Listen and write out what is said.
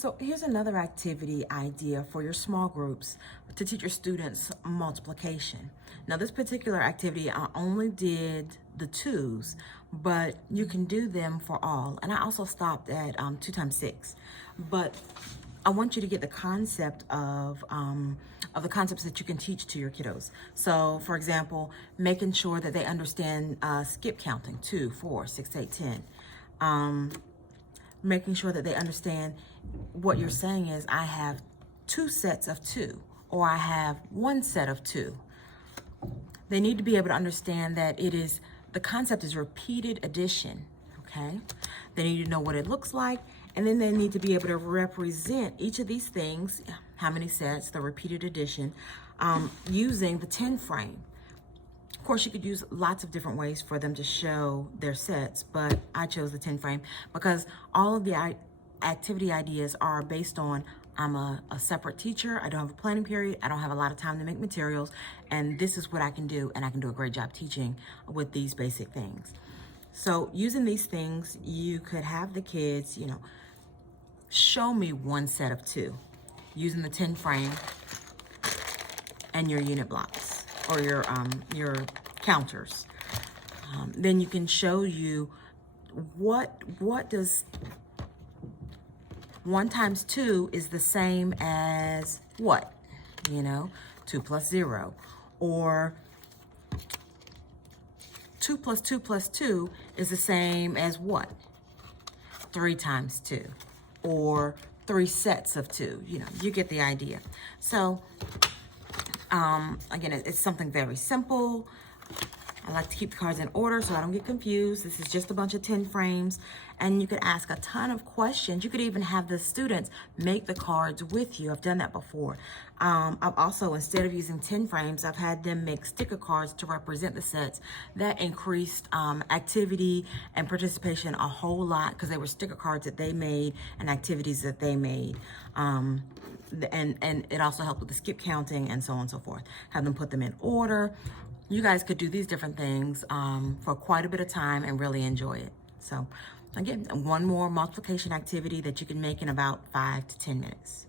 So here's another activity idea for your small groups to teach your students multiplication. Now this particular activity, I only did the twos, but you can do them for all. And I also stopped at 2 times 6. But I want you to get the concept of the concepts that you can teach to your kiddos. So for example, making sure that they understand skip counting, 2, 4, 6, 8, 10. Making sure that they understand what you're saying is I have 2 sets of 2, or I have 1 set of 2. They need to be able to understand that the concept is repeated addition, okay? They need to know what it looks like, and then they need to be able to represent each of these things, how many sets, the repeated addition, using the 10 frame. Of course, you could use lots of different ways for them to show their sets, but I chose the 10 frame because all of the activity ideas are based on I'm a separate teacher, I don't have a planning period, I don't have a lot of time to make materials, and this is what I can do, and I can do a great job teaching with these basic things. So using these things, you could have the kids, show me 1 set of 2 using the 10 frame and your unit blocks or your counters. Then you can show you what does 1 times 2 is the same as what? 2 plus 0. Or 2 plus 2 plus 2 is the same as what? 3 times 2. Or 3 sets of 2. You get the idea. So again, it's something very simple. I like to keep the cards in order so I don't get confused. This is just a bunch of 10 frames, and you could ask a ton of questions. You could even have the students make the cards with you. I've done that before. I've also, instead of using 10 frames, I've had them make sticker cards to represent the sets. That increased activity and participation a whole lot because they were sticker cards that they made and activities that they made. And it also helped with the skip counting and so on and so forth. Have them put them in order. You guys could do these different things for quite a bit of time and really enjoy it. So again, one more multiplication activity that you can make in about 5 to 10 minutes.